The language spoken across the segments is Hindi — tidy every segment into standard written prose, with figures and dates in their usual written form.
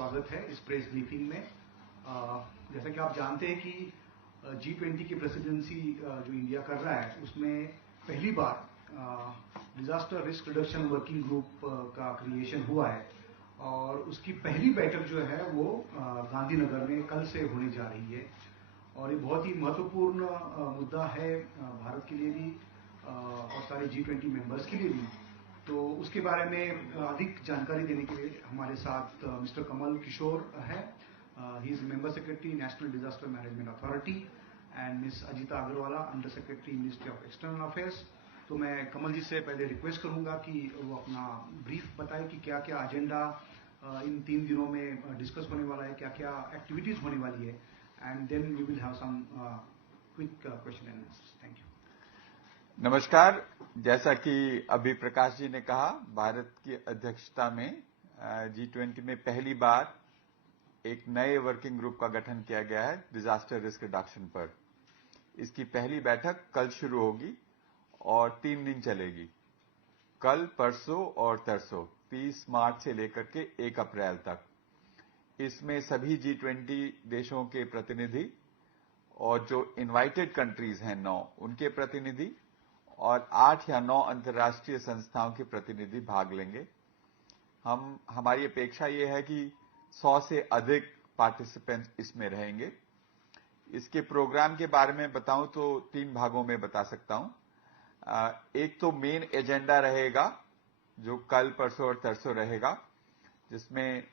स्वागत है इस प्रेस ब्रीफिंग में। जैसा कि आप जानते हैं कि G20 की प्रेसिडेंसी जो इंडिया कर रहा है उसमें पहली बार disaster risk reduction working group का क्रिएशन हुआ है और उसकी पहली बैठक जो है वो गांधीनगर में कल से होने जा रही है और ये बहुत ही महत्वपूर्ण मुद्दा है भारत के लिए भी और सारे G20 मेंबर्स के लिए भी। तो उसके बारे में अधिक जानकारी देने के लिए हमारे साथ मिस्टर कमल किशोर है। He is member secretary national disaster management authority and miss Ajita Agrawala under secretary ministry of external affairs. तो मैं कमल जी से पहले रिक्वेस्ट करूंगा कि वो अपना ब्रीफ बताएं कि क्या क्या एजेंडा इन 3 दिनों में डिस्कस होने वाला है, क्या क्या एक्टिविटीज होने वाली है, and then we will have some quick question and answers. Thank you. नमस्कार। जैसा कि अभी प्रकाश जी ने कहा, भारत की अध्यक्षता में G20 में पहली बार एक नए वर्किंग ग्रुप का गठन किया गया है डिजास्टर रिस्क रिडक्शन पर। इसकी पहली बैठक कल शुरू होगी और 3 दिन चलेगी, कल, परसों और तरसों, 30 मार्च से लेकर के 1 अप्रैल तक। इसमें सभी G20 देशों के प्रतिनिधि और जो इनवाइटेड कंट्रीज हैं 9, उनके प्रतिनिधि और 8 या 9 अंतर्राष्ट्रीय संस्थाओं के प्रतिनिधि भाग लेंगे। हमारी अपेक्षा ये है कि 100 से अधिक पार्टिसिपेंट्स इसमें रहेंगे। इसके प्रोग्राम के बारे में बताऊं तो 3 भागों में बता सकता हूं। एक तो मेन एजेंडा रहेगा जो कल, परसों और तरसों रहेगा, जिसमें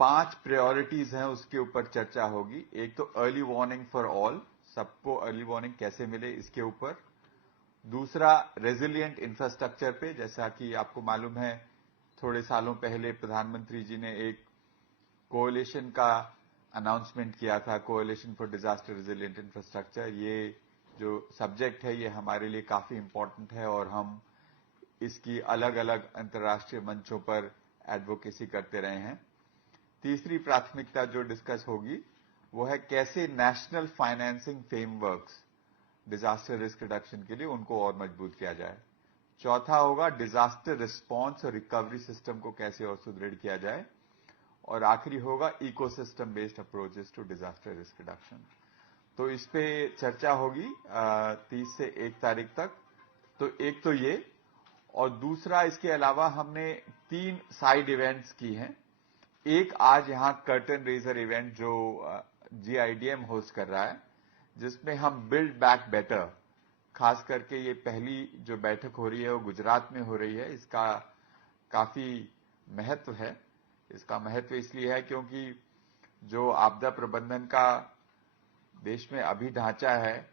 5 प्रायोरिटीज हैं, उसके ऊपर चर्चा होगी। एक तो अर्ली वार्निंग फॉर ऑल, सबको अर्ली वार्निंग कैसे मिले इसके ऊपर। दूसरा, रेजिलिएंट इंफ्रास्ट्रक्चर पे, जैसा कि आपको मालूम है थोड़े सालों पहले प्रधानमंत्री जी ने एक कोएलिशन का अनाउंसमेंट किया था, coalition for disaster resilient infrastructure. ये जो सब्जेक्ट है ये हमारे लिए काफी इंपॉर्टेंट है और हम इसकी अलग अलग अंतर्राष्ट्रीय मंचों पर एडवोकेसी करते रहे हैं। तीसरी प्राथमिकता जो डिस्कस होगी वो है कैसे national financing frameworks disaster risk reduction के लिए उनको और मजबूत किया जाए। चौथा होगा डिजास्टर रिस्पांस और रिकवरी सिस्टम को कैसे और सुदृढ़ किया जाए। और आखिरी होगा ecosystem based approaches to disaster risk reduction. तो इस पे चर्चा होगी 30 से 1 तारीख तक। तो एक तो ये, और दूसरा इसके अलावा हमने 3 साइड इवेंट्स की हैं। एक आज यहां कर्टन रेजर इवेंट जो GIDM होस्ट कर रहा है, जिसमें हम बिल्ड बैक बेटर, खास करके ये पहली जो बैठक हो रही है वो गुजरात में हो रही है। इसका काफी महत्व है। इसका महत्व इसलिए है क्योंकि जो आपदा प्रबंधन का देश में अभी ढांचा है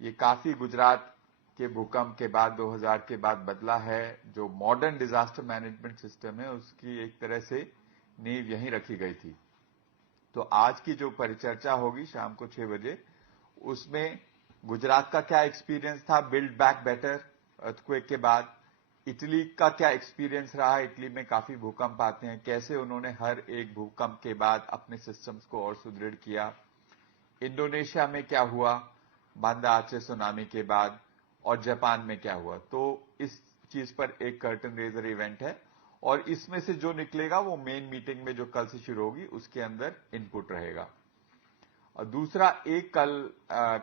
ये काफी गुजरात के भूकंप के बाद 2000 के बाद बदला है। जो मॉडर्न डिजास्टर मैनेजमेंट सिस्टम है उसकी एक तरह से नींव यहीं रखी गई थी। तो आज की जो परिचर्चा होगी शाम को 6 बजे, उसमें गुजरात का क्या एक्सपीरियंस था बिल्ड बैक बेटर अर्थक्वेक के बाद, इटली का क्या एक्सपीरियंस रहा, इटली में काफी भूकंप आते हैं, कैसे उन्होंने हर एक भूकंप के बाद अपने सिस्टम्स को और सुदृढ़ किया, इंडोनेशिया में क्या हुआ बांदा आचे सुनामी के बाद, और जापान में क्या हुआ। तो इस चीज पर एक कर्टन रेजर इवेंट है और इसमें से जो निकलेगा वो मेन मीटिंग में जो कल से शुरू होगी उसके अंदर इनपुट रहेगा। और दूसरा एक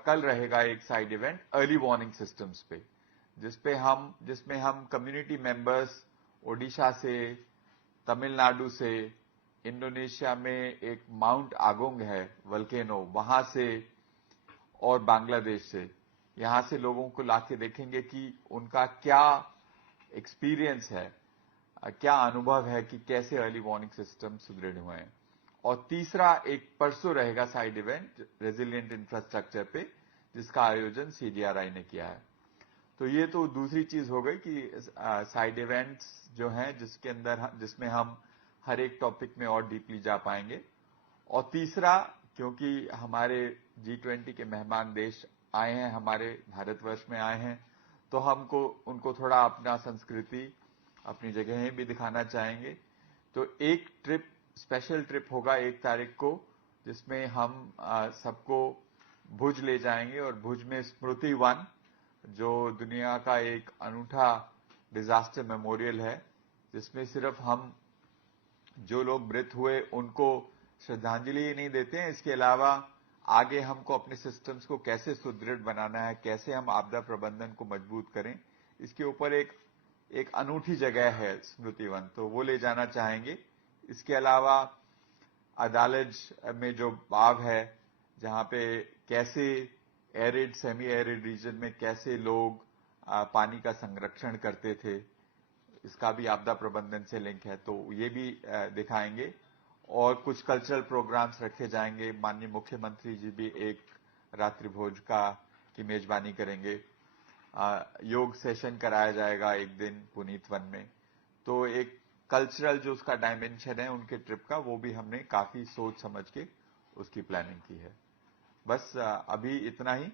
कल रहेगा एक side event early warning systems पे, जिसमें हम कम्युनिटी मेंबर्स ओडिशा से, तमिलनाडु से, इंडोनेशिया में एक माउंट आगोंग है वल्केनो, वहां से और बांग्लादेश से, यहां से लोगों को लाके देखेंगे कि उनका क्या एक्सपीरियंस है, क्या अनुभव है कि कैसे अर्ली वार्निंग सिस्टम सुदृढ़ हुए हैं। और तीसरा एक परसों रहेगा साइड इवेंट रेजिलिएंट इंफ्रास्ट्रक्चर पे, जिसका आयोजन CDRI ने किया है। तो ये तो दूसरी चीज हो गई कि साइड इवेंट्स जो हैं जिसमें हम हर एक टॉपिक में और डीपली जा पाएंगे। और तीसरा, क्योंकि हमारे G20 के मेहमान देश आए हैं, हमारे भारतवर्ष में आए हैं, तो हमको उनको थोड़ा अपना संस्कृति, अपनी जगहें भी दिखाना चाहेंगे। तो एक स्पेशल ट्रिप होगा 1 तारीख को, जिसमें हम सबको भुज ले जाएंगे और भुज में स्मृति वन, जो दुनिया का एक अनूठा डिजास्टर मेमोरियल है, जिसमें सिर्फ हम जो लोग मृत हुए उनको श्रद्धांजलि ही नहीं देते हैं, इसके अलावा आगे हमको अपने सिस्टम्स को कैसे सुदृढ़ बनाना है, कैसे हम आपदा प्रबंधन को मजबूत करें, इसके ऊपर एक अनूठी जगह है स्मृति वन, तो वो ले जाना चाहेंगे। इसके अलावा अदालज में जो बाव है, जहां पे कैसे एरिड सेमी एरिड रीजन में कैसे लोग पानी का संरक्षण करते थे, इसका भी आपदा प्रबंधन से लिंक है, तो ये भी दिखाएंगे। और कुछ कल्चरल प्रोग्राम्स रखे जाएंगे। माननीय मुख्यमंत्री जी भी एक रात्रि भोज की मेजबानी करेंगे। योग सेशन कराया जाएगा एक दिन पुनीत वन में। तो एक कल्चरल जो उसका डायमेंशन है उनके ट्रिप का, वो भी हमने काफी सोच समझ के उसकी प्लानिंग की है। बस अभी इतना ही।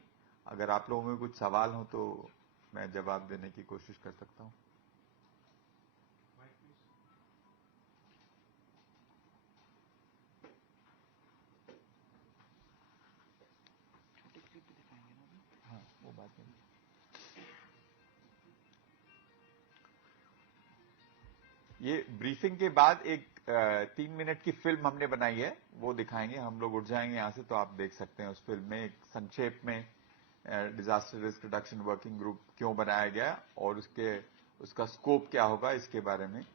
अगर आप लोगों में कुछ सवाल हो तो मैं जवाब देने की कोशिश कर सकता हूं। हाँ, वो बात नहीं। ये ब्रीफिंग के बाद एक 3 मिनट की फिल्म हमने बनाई है, वो दिखाएंगे। हम लोग उठ जाएंगे यहां से, तो आप देख सकते हैं उस फिल्म में एक संक्षेप में disaster risk reduction working group क्यों बनाया गया और उसका स्कोप क्या होगा, इसके बारे में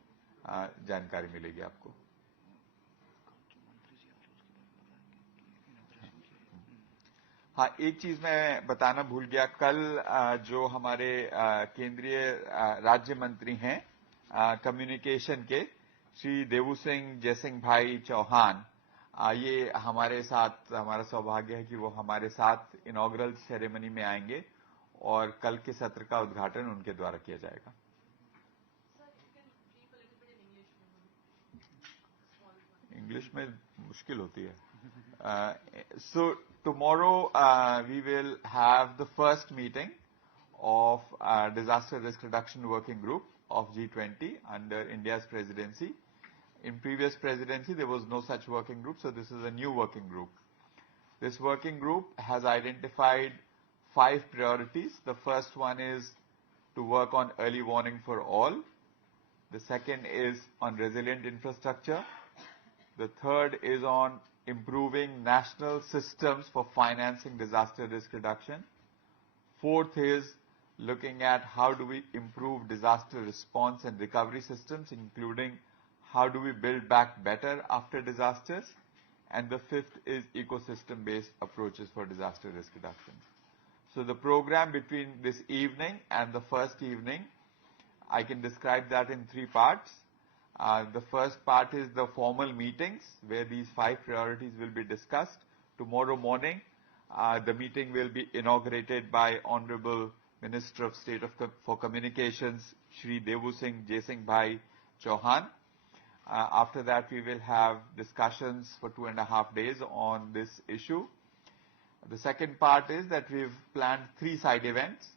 जानकारी मिलेगी आपको। हाँ, एक चीज मैं बताना भूल गया। कल जो हमारे केंद्रीय राज्य मंत्री हैं कम्युनिकेशन के, श्री देवू सिंह जयसिंह भाई चौहान, ये हमारे साथ, हमारा सौभाग्य है कि वो हमारे साथ इनॉग्रल सेरेमनी में आएंगे और कल के सत्र का उद्घाटन उनके द्वारा किया जाएगा। इंग्लिश में मुश्किल होती है। So tomorrow we will have the first meeting of Disaster Risk Reduction Working Group of G20 under India's presidency. In previous presidency, there was no such working group, so this is a new working group. This working group has identified 5 priorities. The first one is to work on early warning for all. The second is on resilient infrastructure. The third is on improving national systems for financing disaster risk reduction. Fourth is looking at how do we improve disaster response and recovery systems, including how do we build back better after disasters. And the fifth is ecosystem-based approaches for disaster risk reduction. So the program between this evening and the first evening, I can describe that in 3 parts. The first part is the formal meetings where these 5 priorities will be discussed. Tomorrow morning, the meeting will be inaugurated by Honorable Minister of State for Communications, Shri Devu Singh Jayasingh Bhai Chauhan. After that, we will have discussions for 2.5 days on this issue. The second part is that we've planned 3 side events.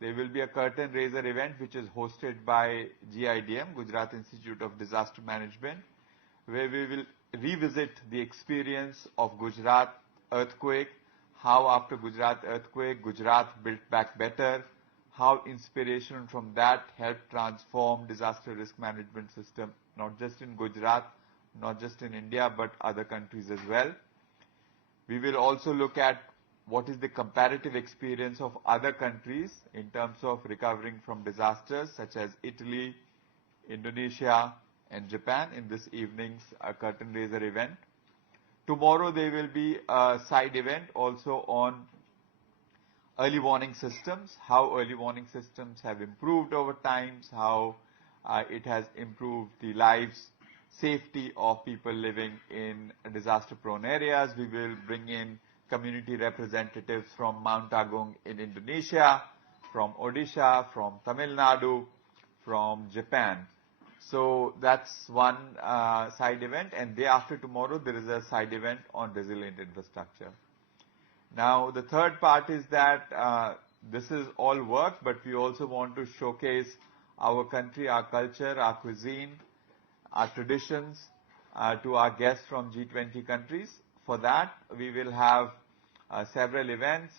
There will be a curtain raiser event which is hosted by GIDM, Gujarat Institute of Disaster Management, where we will revisit the experience of Gujarat earthquake, how after Gujarat earthquake, Gujarat built back better, how inspiration from that helped transform disaster risk management system, not just in Gujarat, not just in India, but other countries as well. We will also look at what is the comparative experience of other countries in terms of recovering from disasters such as Italy, Indonesia and Japan in this evening's curtain raiser event. Tomorrow there will be a side event also on early warning systems, how early warning systems have improved over time, how it has improved the lives, safety of people living in disaster prone areas. We will bring in community representatives from Mount Agung in Indonesia, from Odisha, from Tamil Nadu, from Japan. So that's one side event, and day after tomorrow there is a side event on resilient infrastructure. Now the third part is that this is all work, but we also want to showcase our country, our culture, our cuisine, our traditions to our guests from G20 countries. For that, we will have several events.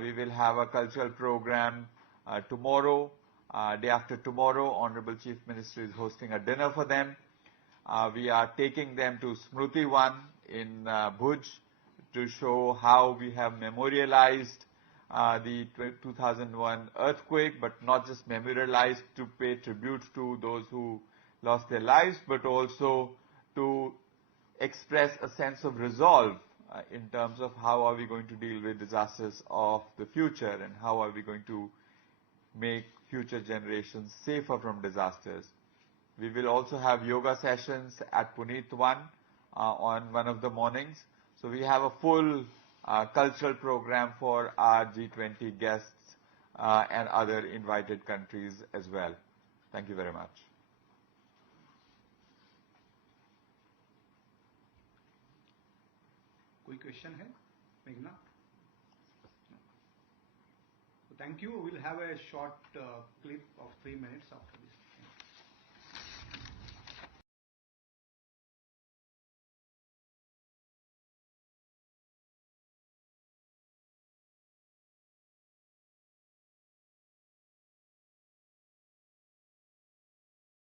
We will have a cultural program tomorrow. Day after tomorrow, Honorable Chief Minister is hosting a dinner for them. We are taking them to Smruti One in Bhuj to show how we have memorialized the 2001 earthquake, but not just memorialized to pay tribute to those who lost their lives, but also to express a sense of resolve in terms of how are we going to deal with disasters of the future and how are we going to make future generations safer from disasters. We will also have yoga sessions at Puneet One on one of the mornings. So we have a full cultural program for our G20 guests and other invited countries as well. Thank you very much. कोई क्वेश्चन है मेघना? Thank you. We'll have a short clip of 3 minutes after this.